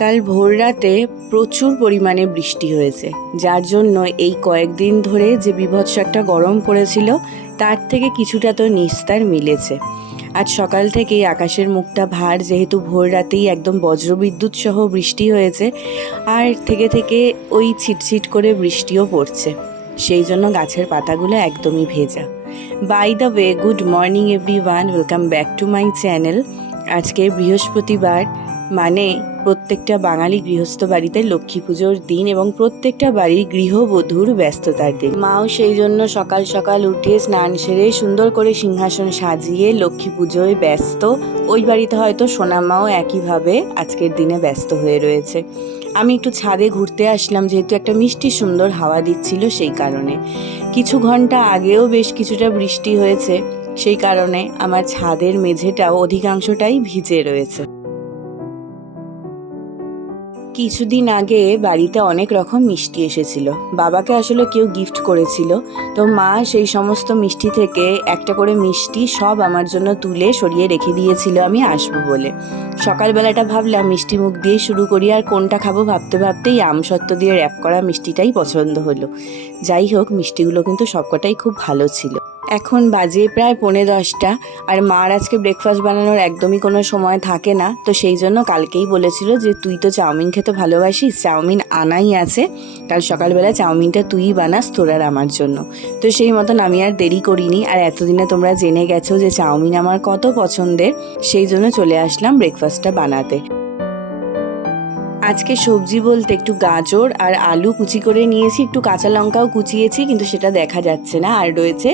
কাল ভোর রাতে প্রচুর পরিমাণে বৃষ্টি হয়েছে, যার জন্য এই কয়েকদিন ধরে যে বীভৎস একটা গরম পড়েছিল তার থেকে কিছুটা তো নিস্তার মিলেছে। আজ সকাল থেকেই আকাশের মুখটা ভার, যেহেতু ভোর রাতেই একদম বজ্রবিদ্যুৎ সহ বৃষ্টি হয়েছে, আর থেকে থেকে ওই ছিটছিট করে বৃষ্টিও পড়ছে, সেই জন্য গাছের পাতাগুলো একদমই ভেজা। By the way, good morning everyone, welcome back to my channel. আজকে বৃহস্পতিবার, মানে প্রত্যেকটা বাঙালি গৃহস্থ বাড়িতে লক্ষ্মী পুজোর দিন এবং প্রত্যেকটা বাড়ির গৃহবধূর ব্যস্ততার দিন। মাও সেই জন্য সকাল সকাল উঠে স্নান সেরে সুন্দর করে সিংহাসন সাজিয়ে লক্ষ্মী পুজোয় ব্যস্ত। ওই বাড়িতে হয়তো সোনামাও একইভাবে আজকের দিনে ব্যস্ত হয়ে রয়েছে। আমি একটু ছাদে ঘুরতে আসলাম, যেহেতু একটা মিষ্টি সুন্দর হাওয়া দিচ্ছিল, সেই কারণে। কিছু ঘন্টা আগেও বেশ কিছুটা বৃষ্টি হয়েছে, সেই কারণে আমার ছাদের মেঝেটাও অধিকাংশটাই ভিজে রয়েছে। কিছুদিন আগে বাড়িতে অনেক রকম মিষ্টি এসেছিল, বাবাকে আসলে কেউ গিফট করেছিল, তো মা সেই সমস্ত মিষ্টি থেকে একটা করে মিষ্টি সব আমার জন্য তুলে সরিয়ে রেখে দিয়েছিল আমি আসবো বলে। সকালবেলাটা ভাবলাম মিষ্টি মুখ দিয়ে শুরু করি, আর কোনটা খাবো ভাবতে ভাবতেই আমসত্ত্ব দিয়ে র্যাপ করা মিষ্টিটাই পছন্দ হলো। যাই হোক, মিষ্টিগুলো কিন্তু সবকটাই খুব ভালো ছিল। এখন বাজে প্রায় 10:45, আর মার আজকে ব্রেকফাস্ট বানানোর একদমই কোনো সময় থাকে না, তো সেই জন্য কালকেই বলেছিল যে তুই তো চাউমিন খেতে ভালোবাসিস, চাউমিন আনাই আছে, কাল সকালবেলা চাউমিনটা তুই বানাস তোর আর আমার জন্য। তো সেই মতন আমি আর দেরি করিনি, আর এতদিনে তোমরা জেনে গেছো যে চাউমিন আমার কত পছন্দের, সেই জন্য চলে আসলাম ব্রেকফাস্টটা বানাতে। আজকে সবজি বলতে একটু গাজর আর আলু কুচি করে নিয়েছি, একটু কাঁচা লঙ্কাও কুচিয়েছি, কিন্তু সেটা দেখা যাচ্ছে না। আর রয়েছে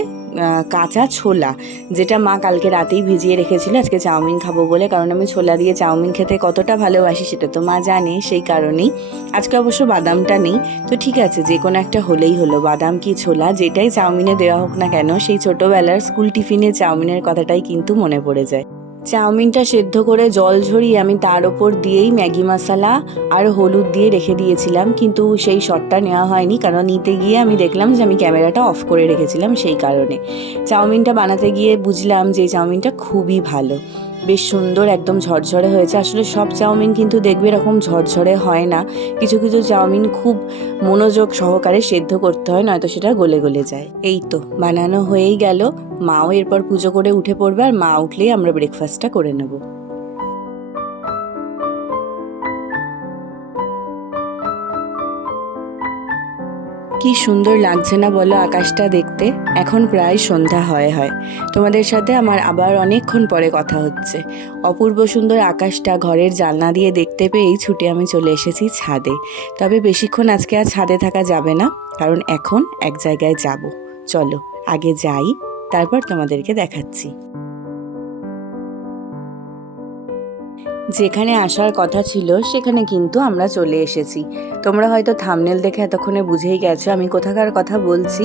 কাঁচা ছোলা, যেটা মা কালকে রাতেই ভিজিয়ে রেখেছিল আজকে চাউমিন খাবো বলে, কারণ আমি ছোলা দিয়ে চাউমিন খেতে কতটা ভালোবাসি সেটা তো মা জানে, সেই কারণেই। আজকে অবশ্য বাদামটা নেই, তো ঠিক আছে, যে কোনো একটা হলেই হলো, বাদাম কি ছোলা যেটাই চাউমিনে দেওয়া হোক না কেন, সেই ছোটোবেলার স্কুল টিফিনে চাউমিনের কথাটাই কিন্তু মনে পড়ে যায়। চাউমিনটা সেদ্ধ করে জল ঝরিয়ে আমি তার ওপর দিয়েই ম্যাগি মশলা আর হলুদ দিয়ে রেখে দিয়েছিলাম, কিন্তু সেই শটটা নেওয়া হয়নি, কারণ নিতে গিয়ে আমি দেখলাম যে আমি ক্যামেরাটা অফ করে রেখেছিলাম, সেই কারণে। চাউমিনটা বানাতে গিয়ে বুঝলাম যে এই চাউমিনটা খুবই ভালো, বেশ সুন্দর, একদম ঝরঝরে হয়েছে। আসলে সব চাউমিন কিন্তু দেখবে এরকম ঝরঝরে হয় না, কিছু কিছু চাউমিন খুব মনোযোগ সহকারে সেদ্ধ করতে হয়, নয়তো সেটা গলে গলে যায়। এই তো বানানো হয়েই গেল, মাও এরপর পুজো করে উঠে পড়বে, আর মা উঠলেই আমরা ব্রেকফাস্টটা করে নেব। কি সুন্দর লাগছে না বলো আকাশটা দেখতে? এখন প্রায় সন্ধ্যা হয়। তোমাদের সাথে আমার আবার অনেকক্ষণ পরে কথা হচ্ছে। অপূর্ব সুন্দর আকাশটা ঘরের জানলা দিয়ে দেখতে পেয়েই ছুটে আমি চলে এসেছি ছাদে। তবে বেশিক্ষণ আজকে আর ছাদে থাকা যাবে না, কারণ এখন এক জায়গায় যাব। চলো আগে যাই, তারপর তোমাদেরকে দেখাচ্ছি। যেখানে আসার কথা ছিল সেখানে কিন্তু আমরা চলে এসেছি। তোমরা হয়তো থাম্বনেল দেখে এতক্ষণে বুঝেই গেছো আমি কোথাকার কথা বলছি।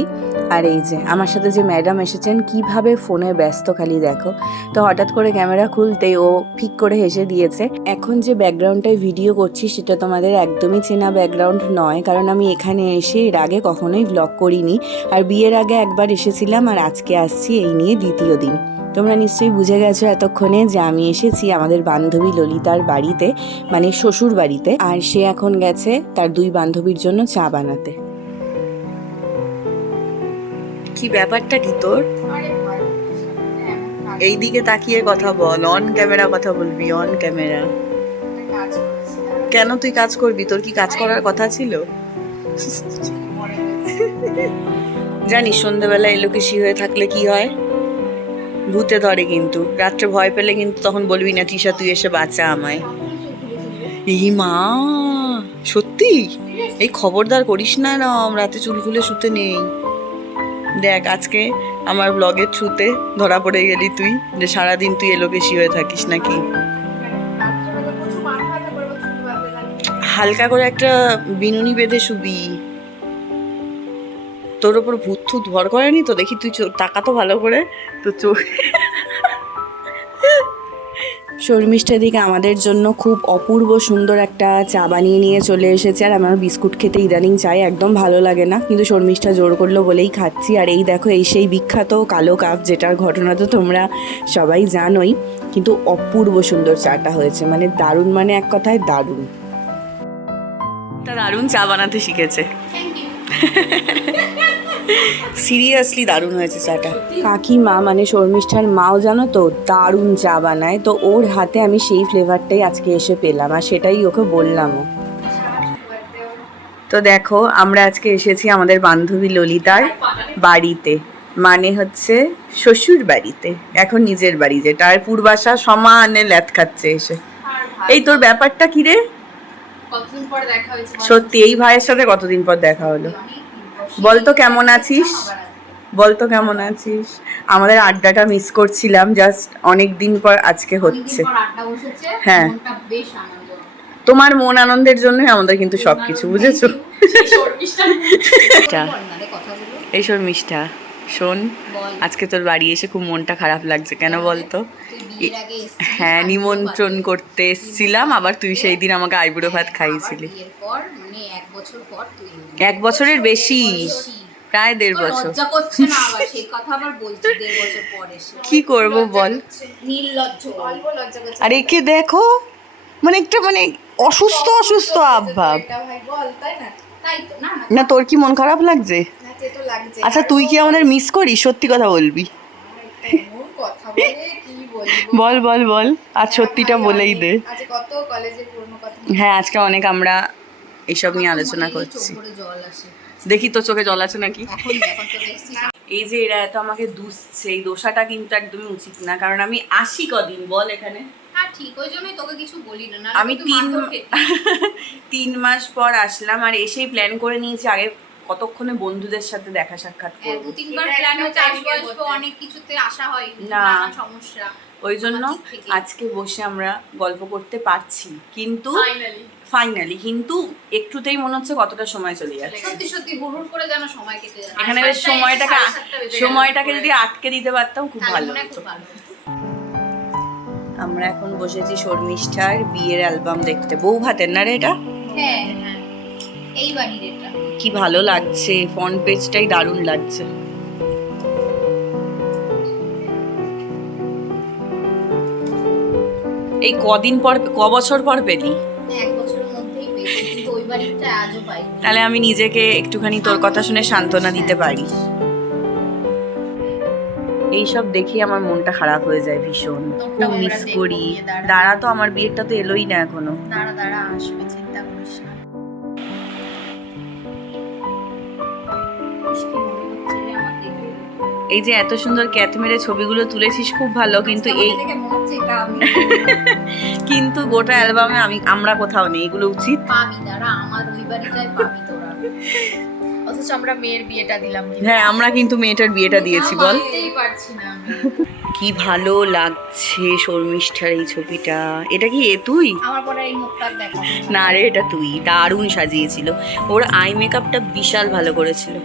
আর এই যে আমার সাথে যে ম্যাডাম এসেছেন, কিভাবে ফোনে ব্যস্ত খালি দেখো। তো হঠাৎ করে ক্যামেরা খুলতেই ও ফিক করে হেসে দিয়েছে। এখন যে ব্যাকগ্রাউন্ডটায় ভিডিও করছি সেটা তোমাদের একদমই চেনা ব্যাকগ্রাউন্ড নয়, কারণ আমি এখানে এসে এর আগে কখনোই ব্লগ করিনি, আর বিয়ের আগে একবার এসেছিলাম, আর আজকে আসছি এই নিয়ে দ্বিতীয় দিন। তোমরা নিশ্চয়ই বুঝে গেছো এতক্ষণে যে আমি এসেছি আমাদের বান্ধবী ললিতার বাড়িতে, মানে শ্বশুর বাড়িতে, আর সে এখন গেছে তার দুই বান্ধবীর জন্য চা বানাতে। কি ব্যাপারটা কি তোর? এই দিকে তাকিয়ে কথা বল, অন ক্যামেরা কথা বলবি, অন ক্যামেরা। কেন তুই কাজ করবি? তোর কি কাজ করার কথা ছিল? জানিস সন্ধ্যাবেলা এলোকেশি হয়ে থাকলে কি হয়? ভূতে ধরে কিন্তু, রাত্রে ভয় পেলে কিন্তু তখন বলবি না তৃষা তুই এসে বাঁচা আমায়। এই মা, সত্যি? এই খবরদার করিস না এরম, রাতে চুল খুলে শুতে নেই। দেখ আজকে আমার ব্লগের থ্রুতে ধরা পড়ে গেলি তুই, যে সারাদিন তুই এলোকেশি হয়ে থাকিস নাকি। হালকা করে একটা বিনুনি বেঁধে শুবি। তোর ওপর ভূত থুত ভর করেনি তো? দেখি তুই টাকা তো ভালো করে, তো চোখ। শর্মিষ্ঠা দিকে আমাদের জন্য খুব অপূর্ব সুন্দর একটা চা বানিয়ে নিয়ে চলে এসেছে, আর আমার বিস্কুট খেতে ইদানিং চাই একদম ভালো লাগে না, কিন্তু শর্মিষ্ঠা জোর করলো বলেই খাচ্ছি। আর এই দেখো, এই সেই বিখ্যাত কালো কাপ, যেটার ঘটনা তো তোমরা সবাই জানোই, কিন্তু অপূর্ব সুন্দর চাটা হয়েছে, মানে দারুণ, মানে এক কথায় দারুণ। দারুণ চা বানাতে শিখেছে। সিরিয়াসলি দারুণ হয়েছে চাটা। কাকিমা মানে শর্মিষ্ঠার মাও জানো তো দারুণ চা বানায়, তো ওর হাতে আমি সেই ফ্লেভারটাই আজকে এসে পেলাম, আর সেটাই ওকে বললামও। তো দেখো আমরা আজকে এসেছি আমাদের বান্ধবী ললিতার বাড়িতে, মানে হচ্ছে শ্বশুর বাড়িতে, এখন নিজের বাড়ি যেটা, আর পূর্বাশা সমানে ল্যাথ খাচ্ছে এসে। এই তোর ব্যাপারটা কি রে? কতদিন পর দেখা হয়েছে সত্যি এই ভাইয়ের সাথে কতদিন পর দেখা হলো? বলতো কেমন আছিস, বলতো কেমন আছিস। আমাদের আড্ডাটা মিস করছিলাম, জাস্ট অনেক দিন পর আজকে হচ্ছে। হ্যাঁ, তোমার মন আনন্দের জন্যই আমাদের কিন্তু সবকিছু, বুঝেছো? এই শর্মিষ্ঠা শোন, আজকে তোর বাড়ি এসে খুব মনটা খারাপ লাগছে, কেন বলতো? হ্যাঁ, নিমন্ত্রণ করতে এসেছিলাম, আবার তুই সেই দিন আমাকে আইবুড়ো ভাত খাইয়েছিলি। 1 বছরের বেশি, প্রায় 1.5 বছর। কি করব বল, আর একে দেখো মানে একটা মানে অসুস্থ অসুস্থ আবভাব। না তোর কি মন খারাপ লাগছে? আচ্ছা তুই কি আমাদের মিস করিস? সত্যি কথা বলবি, বল বল বল, আর সত্যিটা বলেই দে। হ্যাঁ, আজকে অনেক আমরা এইসব নিয়ে আলোচনা করছি। দেখি তো চোখে জল আছে নাকি। এই যে এরা এত আমাকে দুষছে, এই দোষাটা কিন্তু একদমই উচিত না, কারণ আমি আসি কদিন বল এখানে? আমি 3 মাস পর আসলাম, আর এসেই প্ল্যান করে নিয়েছি আগে কতক্ষণে বন্ধুদের সাথে দেখা সাক্ষাৎ করব। 2-3 বার প্ল্যান হচ্ছে, আসবো অনেক কিছুতে আসা হয় না, সমস্যা। ওই জন্য আজকে বসে আমরা গল্প করতে পারছি, কিন্তু ফাইনালি কিন্তু একটুতেই মনে হচ্ছে কতটা সময় চলে যাচ্ছে। সত্যি সত্যি হুড়হুড় করে যেন সময় কেটে যায়। এখানে বেশ সময়টাকে যদি আটকে দিতে পারতাম খুব ভালো হতো। আমরা এখন বসেছি শর্মিষ্ঠার বিয়ের অ্যালবাম দেখতে। বউ ভাতের না রে এটা? হ্যাঁ হ্যাঁ, এই বাড়ির এটা। কি ভালো লাগছে, ফ্রন্ট পেজটাই দারুণ লাগছে। এই কদিন পর, বছর পর পেলি? 1 বছরের মধ্যেই পেয়েছি, কিন্তু ওই বাড়িটা আজও পাই। তাহলে আমি নিজেকে একটুখানি তোর কথা শুনে সান্ত্বনা দিতে পারি। এইসব দেখে আমার মনটা খারাপ হয়ে যায় ভীষণ, খুব মিস করি। দাঁড়া তো, আমার বিয়েটা তো এলোই না এখনো। দাঁড়া আসবে, চিন্তা করিস না। এই যে এত সুন্দর ক্যাথ মেরে ছবিগুলো তুলেছিস খুব ভালো, কিন্তু এই কিন্তু গোটা অ্যালবামে আমরা কোথাও নেই, এগুলো উচিত। পাবি, দাঁড়া, আমার ওই বাড়িটায় পাবি তোরা। অথচ আমরা মেয়ের বিয়েটা দিলাম। হ্যাঁ, আমরা কিন্তু মেয়েটার বিয়েটা দিয়েছি বল। বলতেই পারছি না আমি। কি ভালো লাগছে শর্মিষ্ঠার এই ছবিটা। এটা কি তুই? আমার পরে এই মুখটা দেখা না রে, এটা তুই। দারুণ সাজিয়েছিল, ওর আই মেকআপটা বিশাল ভালো করেছিল,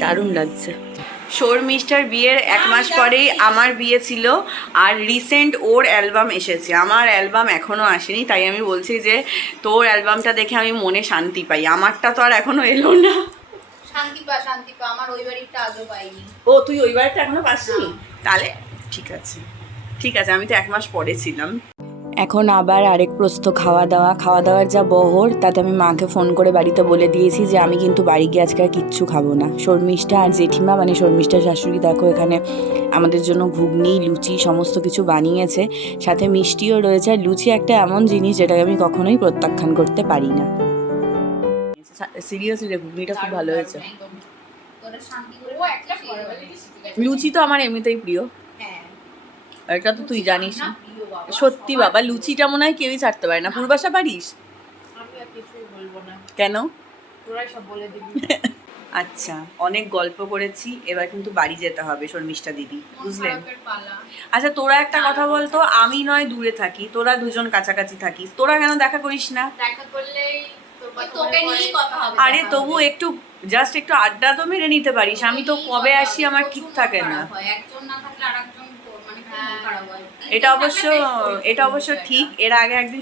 দারুণ লাগছে। শর্মিষ্ঠার বিয়ের 1 মাস পরেই আমার বিয়ে ছিল, আর রিসেন্ট ওর অ্যালবাম এসেছে, আমার অ্যালবাম এখনও আসেনি। তাই আমি বলছি যে তোর অ্যালবামটা দেখে আমি মনে শান্তি পাই, আমারটা তো আর এখনো এলো না। শান্তি পা, আমার ওই বাড়িটা আজও পাইনি। ও, তুই ওই বাড়িটা এখনো পাসনি? তাহলে ঠিক আছে, আমি তো 1 মাস পরে ছিলাম। এখন আবার আরেক প্রস্থ খাওয়া দাওয়ার যা বহর, তাতে আমি মাকে ফোন করে বাড়িতে বলে দিয়েছি যে আমি কিন্তু বাড়ি গিয়ে আজকে আর কিচ্ছু খাবো না। শর্মিষ্ঠা আর জেঠিমা মানে শর্মিষ্ঠার শাশুড়ি দেখো এখানে আমাদের জন্য ঘুগনি, লুচি সমস্ত কিছু বানিয়েছে, সাথে মিষ্টিও রয়েছে। আর লুচি একটা এমন জিনিস যেটাকে আমি কখনোই প্রত্যাখ্যান করতে পারি না। সিরিয়াসলি রে, ঘুগনিটা খুব ভালো হয়েছে। লুচি তো আমার এমনিতেই প্রিয়, এটা তো তুই জানিস। সত্যি বাবা, লুচিটা মনে হয় কেউই ছাড়তে পারে না। পূর্বাশা পারিস? কেন? আচ্ছা, অনেক গল্প করেছি, এবার কিন্তু বাড়ি যেতে হবে শর্মিষ্ঠা দিদি, বুঝলেন? আচ্ছা তোরা একটা কথা বলতো, আমি নয় দূরে থাকি, তোরা দুজন কাছাকাছি থাকিস, তোরা কেন দেখা করিস না? দেখা করলেই তোকে নিয়েই কথা হবে। আরে তবু একটু জাস্ট একটু আড্ডা তো মেরে নিতে পারিস। আমি তো কবে আসি আমার ঠিক থাকে না। একজন না থাকলে আরেকজন মানে খারাপ হয়। এটা অবশ্য ঠিক। এর আগে একদিন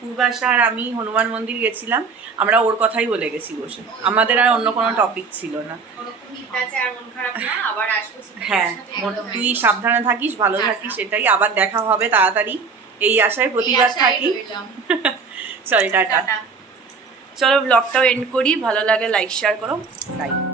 পূর্বাশা আর আমি হনুমান মন্দির গেছিলাম, আমরা ওর কথাই বলে গেছি বসে, আমাদের আর অন্য কোনো টপিক ছিল না। হ্যাঁ, তুই সাবধানে থাকিস, ভালো থাকিস, সেটাই। আবার দেখা হবে তাড়াতাড়ি, এই আশায় প্রতিবার থাকি। চল টাটা। চলো ব্লগটাও এন্ড করি, ভালো লাগে লাইক শেয়ার করো, বাই।